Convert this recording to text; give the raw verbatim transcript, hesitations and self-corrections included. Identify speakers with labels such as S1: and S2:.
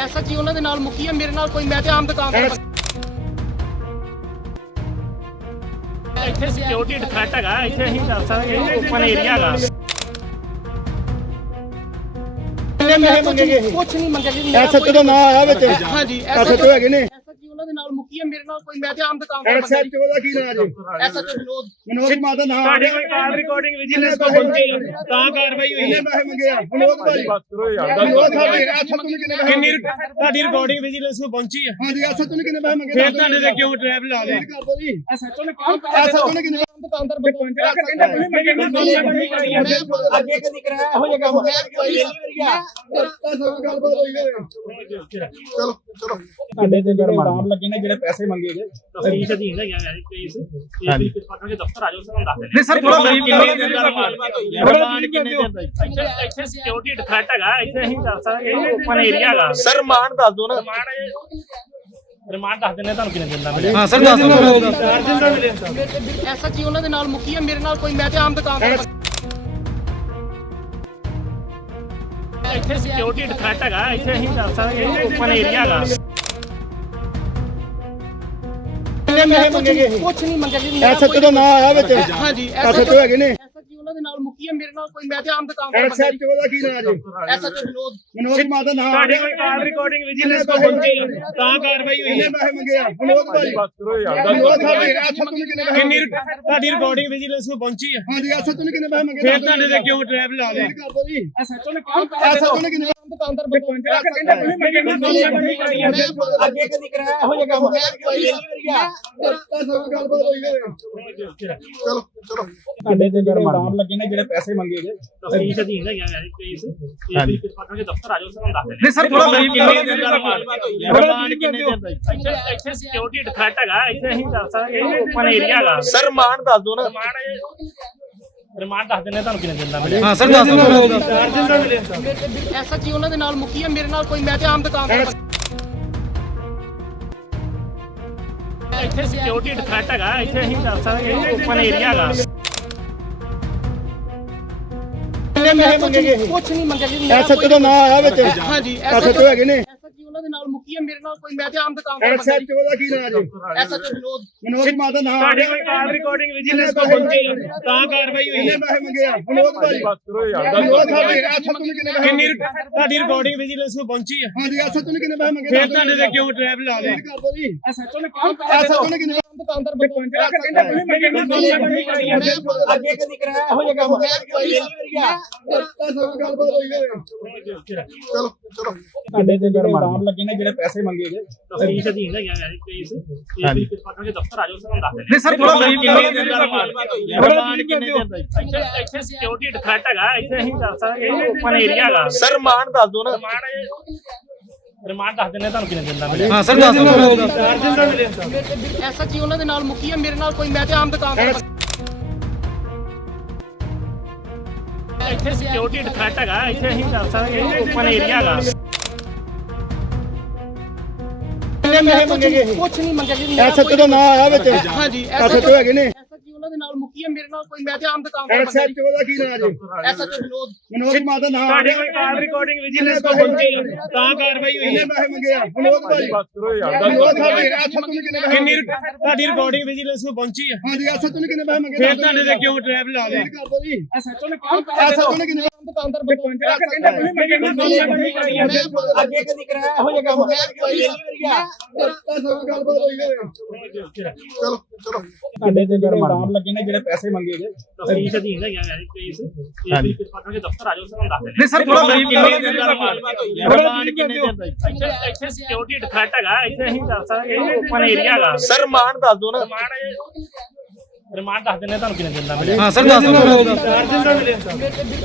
S1: SHG ਉਹਨਾਂ ਦੇ ਨਾਲ ਮੁੱਕੀ ਹੈ, ਮੇਰੇ ਨਾਲ ਕੋਈ, ਮੈਂ ਤੇ ਆਮ ਦੁਕਾਨਦਾਰ।
S2: ਇੱਥੇ ਸਿਕਿਉਰਿਟੀ ਡਿਫੈਕਟ ਹੈਗਾ, ਇੱਥੇ ਅਸੀਂ ਦੱਸ ਸਕਦੇ ਓਪਨ ਏਰੀਆ ਹੈਗਾ।
S1: ਕੁਛ ਨਹੀਂ ਮੰਗਿਆ ਜੀ।
S3: ਐਸਐਚਓ ਦਾ ਨਾਮ ਆਇਆ ਵਿੱਚ।
S1: ਹਾਂਜੀ
S3: ਐਸਐਚਓ ਹੈਗੇ ਨੇ।
S1: ਐਸਐਚਜੀ ਉਹਨਾਂ ਦੇ ਨਾਲ ਮੁੱਕੀ ਹੈ, ਮੇਰੇ ਨਾਲ ਕੋਈ, ਮੈਂ ਤੇ ਆਮ ਦੁਕਾਨਦਾਰ।
S3: ਐਸਐਚਓ ਦਾ ਕੀ ਨਾਮ ਜੀ?
S1: ਐਸਐਚਓ ਵਿਨੋਦ।
S3: ਮਨੋਜ ਮਾਤਾ ਨਾਮ।
S2: ਤੁਹਾਡੀ ਕੋਈ ਕਾਲ ਰਿਕਾਰਡਿੰਗ ਵਿਜੀਲੈਂਸ ਕੋਲ ਪਹੁੰਚੀ ਤਾਂ ਕਾਰਵਾਈ ਹੋਈ
S3: ਇਹਨੇ
S2: ਹੈ।
S3: ਪੈਸੇ ਮੰਗੇ ਆ ਮਨੋਜ ਭਾਈ। ਮਨੋਜ ਸਾਹਿਬ ਐਸਐਚਓ ਨੇ ਕਿੰਨੇ ਪੈਸੇ
S2: ਕਿੰਨੀ ਤੁਹਾਡੀ ਰਿਕਾਰਡਿੰਗ ਵਿਜੀਲੈਂਸ ਕੋਲ ਪਹੁੰਚੀ ਹੈ?
S3: ਹਾਂਜੀ ਐਸਐਚਓ ਨੇ ਕਿੰਨੇ ਪੈਸੇ ਮੰਗੇ?
S2: ਫਿਰ ਤੁਹਾਡੇ ਤੇ ਕਿਉਂ ਟ੍ਰੈਪ ਲਾ ਲਿਆ?
S3: ਕਰ ਦੋ ਜੀ।
S1: ਐਸਐਚਓ ਨੇ ਕਿਉਂ
S3: ਐਸਐਚਓ ਨੇ ਕਿੰਨੇ
S1: ਦੁਕਾਨਦਾਰ
S3: ਅੱਗੇ ਕਦੀ ਕਰਾਇਆ ਇਹੋ ਜਿਹਾ ਕੰਮ ਪਹਿਲੀ ਵਾਰੀ ਆ। ਸਭ ਗੱਲਬਾਤ ਹੋਈ ਹੈ। ਚਲੋ ਚਲੋ
S2: ਤੁਹਾਡੇ ਤੇ ਜਿਹੜੇ ਇਲਜ਼ਾਮ ਲੱਗੇ ਨੇ, ਜਿਹੜੇ ਪੈਸੇ ਮੰਗੇ ਗਏ, ਤਸਦੀਕ ਅਧੀਨ ਹੈਗਾ ਹੈ ਕੇਸ। ਹਾਂਜੀ ਕਿਰਪਾ ਕੇ ਦਫ਼ਤਰ ਆ ਜਾਓ, ਸਾਨੂੰ ਦੱਸ ਦੇਣਾ।
S3: ਨਹੀਂ ਸਰ ਥੋੜਾ
S2: ਕਿੰਨੇ ਦਿਨ ਦਾ ਰਿਮਾਂਡ ਕਿੰਨੇ ਦਿਨ ਦਾ? ਇੱਥੇ ਇੱਥੇ ਸਿਕਿਉਰਿਟੀ ਡਿਫੈਕਟ ਹੈਗਾ, ਇੱਥੇ ਅਸੀਂ ਦੱਸ ਸਕਦੇ ਓਪਨ ਏਰੀਆ ਹੈਗਾ।
S3: ਸਰ ਮਾਨ ਦੱਸ ਦੋ ਨਾ।
S2: ਰਿਮਾਂਡ ਦੱਸ ਦਿੰਦੇ ਤੁਹਾਨੂੰ ਕਿੰਨੇ ਦਿਨ ਦਾ ਮਿਲਿਆ।
S3: ਹਾਂ ਸਰ ਦੱਸ ਦੋ।
S2: ਚਾਰ ਦਿਨ ਦਾ ਮਿਲਿਆ।
S1: ਐਸਐਚਜੀ ਉਹਨਾਂ ਦੇ ਨਾਲ ਮੁੱਕੀ ਹੈ, ਮੇਰੇ ਨਾਲ ਕੋਈ, ਮੈਂ ਤੇ ਆਮ ਦੁਕਾਨਦਾਰ।
S2: ਇੱਥੇ ਸਿਕਿਉਰਿਟੀ ਡਿਫੈਕਟ ਹੈਗਾ, ਇੱਥੇ ਅਸੀਂ ਦੱਸ ਸਕਦੇ ਓਪਨ ਏਰੀਆ ਹੈਗਾ।
S1: ਕੁਛ ਨਹੀਂ ਮੰਗਿਆ ਜੀ।
S3: ਐਸਐਚਓ ਦਾ ਨਾਮ ਆਇਆ ਵਿੱਚ।
S1: ਹਾਂਜੀ
S3: ਐਸਐਚਓ ਹੈਗੇ ਨੇ।
S1: ਐਸਐਚਜੀ ਉਹਨਾਂ ਦੇ ਨਾਲ ਮੁੱਕੀ ਹੈ, ਮੇਰੇ ਨਾਲ ਕੋਈ, ਮੈਂ ਤੇ ਆਮ ਦੁਕਾਨਦਾਰ।
S3: ਐਸਐਚਓ ਦਾ ਕੀ ਨਾਮ ਜੀ?
S1: ਐਸਐਚਓ ਵਿਨੋਦ।
S3: ਮਨੋਜ ਮਾਤਾ ਨਾਮ।
S2: ਤੁਹਾਡੀ ਕੋਈ ਕਾਲ ਰਿਕਾਰਡਿੰਗ ਵਿਜੀਲੈਂਸ ਕੋਲ ਪਹੁੰਚੀ ਤਾਂ ਕਾਰਵਾਈ ਹੋਈ
S3: ਇਹਨੇ
S2: ਹੈ।
S3: ਪੈਸੇ ਮੰਗੇ ਆ ਮਨੋਜ ਭਾਈ। ਮਨੋਜ ਸਾਹਿਬ ਐਸਐਚਓ ਨੇ ਕਿੰਨੇ ਪੈਸੇ?
S2: ਕਿੰਨੀ ਤੁਹਾਡੀ ਰਿਕਾਰਡਿੰਗ ਵਿਜੀਲੈਂਸ ਕੋਲ ਪਹੁੰਚੀ ਹੈ?
S3: ਹਾਂਜੀ ਐਸਐਚਓ ਨੇ ਕਿੰਨੇ ਪੈਸੇ ਮੰਗੇ?
S2: ਫਿਰ ਤੁਹਾਡੇ ਤੇ ਕਿਉਂ ਟ੍ਰੈਪ ਲਾ ਲਿਆ?
S3: ਕਰ ਦੋ ਜੀ।
S1: ਐਸਐਚਓ ਨੇ ਕਿਉਂ
S3: ਐਸਐਚਓ ਨੇ ਕਿੰਨੇ
S1: ਦੁਕਾਨਦਾਰ।
S3: ਅੱਗੇ ਕਦੀ ਕਰਾਇਆ ਇਹੋ ਜਿਹਾ ਕੰਮ ਪਹਿਲੀ ਵਾਰੀ ਆ। ਸਭ ਗੱਲਬਾਤ ਹੋਈ ਹੈ। ਚਲੋ ਚਲੋ
S2: ਤੁਹਾਡੇ ਤੇ ਜਿਹੜੇ ਇਲਜ਼ਾਮ ਲੱਗੇ ਨੇ, ਜਿਹੜੇ ਪੈਸੇ ਮੰਗੇ ਗਏ, ਤਸਦੀਕ ਅਧੀਨ ਹੈਗਾ ਹੈ ਕੇਸ। ਹਾਂਜੀ ਕਿਰਪਾ ਕੇ ਦਫ਼ਤਰ ਆ ਜਾਓ, ਸਾਨੂੰ ਦੱਸ ਦੇਣਾ।
S3: ਨਹੀਂ ਸਰ ਥੋੜਾ
S2: ਕਿੰਨੇ ਦਿਨ ਦਾ ਰਿਮਾਂਡ ਕਿੰਨੇ ਦਿਨ ਦਾ? ਇੱਥੇ ਇੱਥੇ ਸਿਕਿਉਰਿਟੀ ਡਿਫੈਕਟ ਹੈਗਾ, ਇੱਥੇ ਅਸੀਂ ਦੱਸ ਸਕਦੇ ਓਪਨ ਏਰੀਆ ਹੈਗਾ।
S3: ਸਰ ਮਾਨ ਦੱਸ ਦੋ ਨਾ।
S2: ਰਿਮਾਂਡ ਦੱਸ ਦਿੰਦੇ ਤੁਹਾਨੂੰ ਕਿੰਨੇ ਦਿਨ ਦਾ ਮਿਲਿਆ।
S3: ਹਾਂ ਸਰ ਦੱਸ ਦੋ।
S2: ਚਾਰ ਦਿਨ ਦਾ ਮਿਲਿਆ।
S1: ਐਸਐਚਜੀ ਉਹਨਾਂ ਦੇ ਨਾਲ ਮੁੱਕੀ ਹੈ, ਮੇਰੇ ਨਾਲ ਕੋਈ, ਮੈਂ ਤੇ ਆਮ ਦੁਕਾਨਦਾਰ।
S2: ਇੱਥੇ ਸਿਕਿਉਰਿਟੀ ਡਿਫੈਕਟ ਹੈਗਾ, ਇੱਥੇ ਅਸੀਂ ਦੱਸ ਸਕਦੇ ਓਪਨ ਏਰੀਆ ਹੈਗਾ।
S1: ਕੁਛ ਨਹੀਂ ਮੰਗਿਆ ਜੀ।
S3: ਐਸਐਚਓ ਦਾ ਨਾਮ ਆਇਆ ਵਿੱਚ।
S1: ਹਾਂਜੀ
S3: ਐਸਐਚਓ ਹੈਗੇ ਨੇ।
S1: ਐਸਐਚਜੀ ਉਹਨਾਂ ਦੇ ਨਾਲ ਮੁੱਕੀ ਹੈ, ਮੇਰੇ ਨਾਲ ਕੋਈ, ਮੈਂ ਤੇ ਆਮ ਦੁਕਾਨਦਾਰ।
S3: ਐਸਐਚਓ ਦਾ ਕੀ ਨਾਮ ਜੀ?
S1: ਐਸਐਚਓ ਵਿਨੋਦ।
S3: ਮਨੋਜ ਮਾਤਾ ਨਾਮ।
S2: ਤੁਹਾਡੀ ਕੋਈ ਕਾਲ ਰਿਕਾਰਡਿੰਗ ਵਿਜੀਲੈਂਸ ਕੋਲ ਪਹੁੰਚੀ ਤਾਂ ਕਾਰਵਾਈ ਹੋਈ
S3: ਇਹਨੇ
S2: ਹੈ।
S3: ਪੈਸੇ ਮੰਗੇ ਆ ਮਨੋਜ ਭਾਈ। ਮਨੋਜ ਸਾਹਿਬ ਐਸਐਚਓ ਨੇ ਕਿੰਨੇ ਪੈਸੇ?
S2: ਕਿੰਨੀ ਤੁਹਾਡੀ ਰਿਕਾਰਡਿੰਗ ਵਿਜੀਲੈਂਸ ਕੋਲ ਪਹੁੰਚੀ ਹੈ?
S3: ਹਾਂਜੀ ਐਸਐਚਓ ਨੇ ਕਿੰਨੇ ਪੈਸੇ ਮੰਗੇ?
S2: ਫਿਰ ਤੁਹਾਡੇ ਤੇ ਕਿਉਂ ਟ੍ਰੈਪ ਲਾ ਲਿਆ?
S3: ਕਰ ਦੋ ਜੀ।
S1: ਐਸਐਚਓ ਨੇ ਕਿਉਂ
S3: ਐਸਐਚਓ ਨੇ ਕਿੰਨੇ
S1: ਦੁਕਾਨਦਾਰ।
S3: ਅੱਗੇ ਕਦੀ ਕਰਾਇਆ ਇਹੋ ਜਿਹਾ ਕੰਮ ਪਹਿਲੀ ਵਾਰੀ ਆ। ਸਭ ਗੱਲਬਾਤ ਹੋਈ ਹੈ। ਚਲੋ ਚਲੋ
S2: ਤੁਹਾਡੇ ਤੇ ਜਿਹੜੇ ਇਲਜ਼ਾਮ ਲੱਗੇ ਨੇ, ਜਿਹੜੇ ਪੈਸੇ ਮੰਗੇ ਗਏ, ਤਸਦੀਕ ਅਧੀਨ ਹੈਗਾ ਹੈ ਕੇਸ। ਹਾਂਜੀ ਕਿਰਪਾ ਕੇ ਦਫ਼ਤਰ ਆ ਜਾਓ, ਸਾਨੂੰ ਦੱਸ ਦੇਣਾ।
S3: ਨਹੀਂ ਸਰ ਥੋੜਾ
S2: ਕਿੰਨੇ ਦਿਨ ਦਾ ਰਿਮਾਂਡ ਕਿੰਨੇ ਦਿਨ ਦਾ? ਇੱਥੇ ਇੱਥੇ ਸਿਕਿਉਰਿਟੀ ਡਿਫੈਕਟ ਹੈਗਾ, ਇੱਥੇ ਅਸੀਂ ਦੱਸ ਸਕਦੇ ਓਪਨ ਏਰੀਆ ਹੈਗਾ।
S3: ਸਰ ਮਾਨ ਦੱਸ ਦੋ ਨਾ।
S2: ਰਿਮਾਂਡ ਦੱਸ ਦਿੰਦੇ ਤੁਹਾਨੂੰ ਕਿੰਨੇ ਦਿਨ ਦਾ ਮਿਲਿਆ।
S3: ਹਾਂ ਸਰ ਦੱਸ ਦੋ।
S2: ਚਾਰ ਦਿਨ ਦਾ ਮਿਲਿਆ।
S1: ਐਸਐਚਜੀ ਉਹਨਾਂ ਦੇ ਨਾਲ ਮੁੱਕੀ ਹੈ, ਮੇਰੇ ਨਾਲ ਕੋਈ, ਮੈਂ ਤੇ ਆਮ ਦੁਕਾਨਦਾਰ।
S2: ਇੱਥੇ ਸਿਕਿਉਰਿਟੀ ਡਿਫੈਕਟ ਹੈਗਾ, ਇੱਥੇ ਅਸੀਂ ਦੱਸ ਸਕਦੇ ਓਪਨ ਏਰੀਆ ਹੈਗਾ।
S1: ਕੁਛ ਨਹੀਂ ਮੰਗਿਆ ਜੀ।
S3: ਐਸਐਚਓ ਦਾ ਨਾਮ ਆਇਆ ਵਿੱਚ।
S1: ਹਾਂਜੀ
S3: ਐਸਐਚਓ ਹੈਗੇ ਨੇ।
S1: ਐਸਐਚਜੀ ਉਹਨਾਂ ਦੇ ਨਾਲ ਮੁੱਕੀ ਹੈ, ਮੇਰੇ ਨਾਲ ਕੋਈ, ਮੈਂ ਤੇ ਆਮ ਦੁਕਾਨਦਾਰ।
S3: ਐਸਐਚਓ ਦਾ ਕੀ ਨਾਮ ਜੀ?
S1: ਐਸਐਚਓ ਵਿਨੋਦ।
S3: ਮਨੋਜ ਮਾਤਾ ਨਾਮ।
S2: ਤੁਹਾਡੀ ਕੋਈ ਕਾਲ ਰਿਕਾਰਡਿੰਗ ਵਿਜੀਲੈਂਸ ਕੋਲ ਪਹੁੰਚੀ ਤਾਂ ਕਾਰਵਾਈ ਹੋਈ
S3: ਇਹਨੇ
S2: ਹੈ।
S3: ਪੈਸੇ ਮੰਗੇ ਆ ਮਨੋਜ ਭਾਈ। ਮਨੋਜ ਸਾਹਿਬ ਐਸਐਚਓ ਨੇ ਕਿੰਨੇ ਪੈਸੇ?
S2: ਕਿੰਨੀ ਤੁਹਾਡੀ ਰਿਕਾਰਡਿੰਗ ਵਿਜੀਲੈਂਸ ਕੋਲ ਪਹੁੰਚੀ ਹੈ?
S3: ਹਾਂਜੀ ਐਸਐਚਓ ਨੇ ਕਿੰਨੇ ਪੈਸੇ ਮੰਗੇ?
S2: ਫਿਰ ਤੁਹਾਡੇ ਤੇ ਕਿਉਂ ਟ੍ਰੈਪ ਲਾ ਲਿਆ?
S3: ਕਰ ਦੋ ਜੀ।
S1: ਐਸਐਚਓ ਨੇ ਕਿਉਂ
S3: ਐਸਐਚਓ ਨੇ ਕਿੰਨੇ
S1: ਦੁਕਾਨਦਾਰ।
S3: ਅੱਗੇ ਕਦੀ ਕਰਾਇਆ ਇਹੋ ਜਿਹਾ ਕੰਮ ਪਹਿਲੀ ਵਾਰੀ ਆ। ਸਭ ਗੱਲਬਾਤ ਹੋਈ ਹੈ। ਚਲੋ ਚਲੋ
S2: ਤੁਹਾਡੇ ਤੇ ਜਿਹੜੇ ਇਲਜ਼ਾਮ ਲੱਗੇ ਨੇ, ਜਿਹੜੇ ਪੈਸੇ ਮੰਗੇ ਗਏ, ਤਸਦੀਕ ਅਧੀਨ ਹੈਗਾ ਹੈ ਕੇਸ। ਹਾਂਜੀ ਕਿਰਪਾ ਕੇ ਦਫ਼ਤਰ ਆ ਜਾਓ, ਸਾਨੂੰ ਦੱਸ ਦੇਣਾ।
S3: ਨਹੀਂ ਸਰ ਥੋੜਾ
S2: ਕਿੰਨੇ ਦਿਨ ਦਾ ਰਿਮਾਂਡ ਕਿੰਨੇ ਦਿਨ ਦਾ? ਇੱਥੇ ਇੱਥੇ ਸਿਕਿਉਰਿਟੀ ਡਿਫੈਕਟ ਹੈਗਾ, ਇੱਥੇ ਅਸੀਂ ਦੱਸ ਸਕਦੇ ਓਪਨ ਏਰੀਆ ਹੈਗਾ।
S3: ਸਰ ਮਾਨ ਦੱਸ ਦੋ ਨਾ।
S2: ਰਿਮਾਂਡ ਦੱਸ ਦਿੰਦੇ ਤੁਹਾਨੂੰ ਕਿੰਨੇ ਦਿਨ ਦਾ ਮਿਲਿਆ।
S3: ਹਾਂ ਸਰ ਦੱਸ ਦੋ।
S2: ਚਾਰ ਦਿਨ ਦਾ ਮਿਲਿਆ।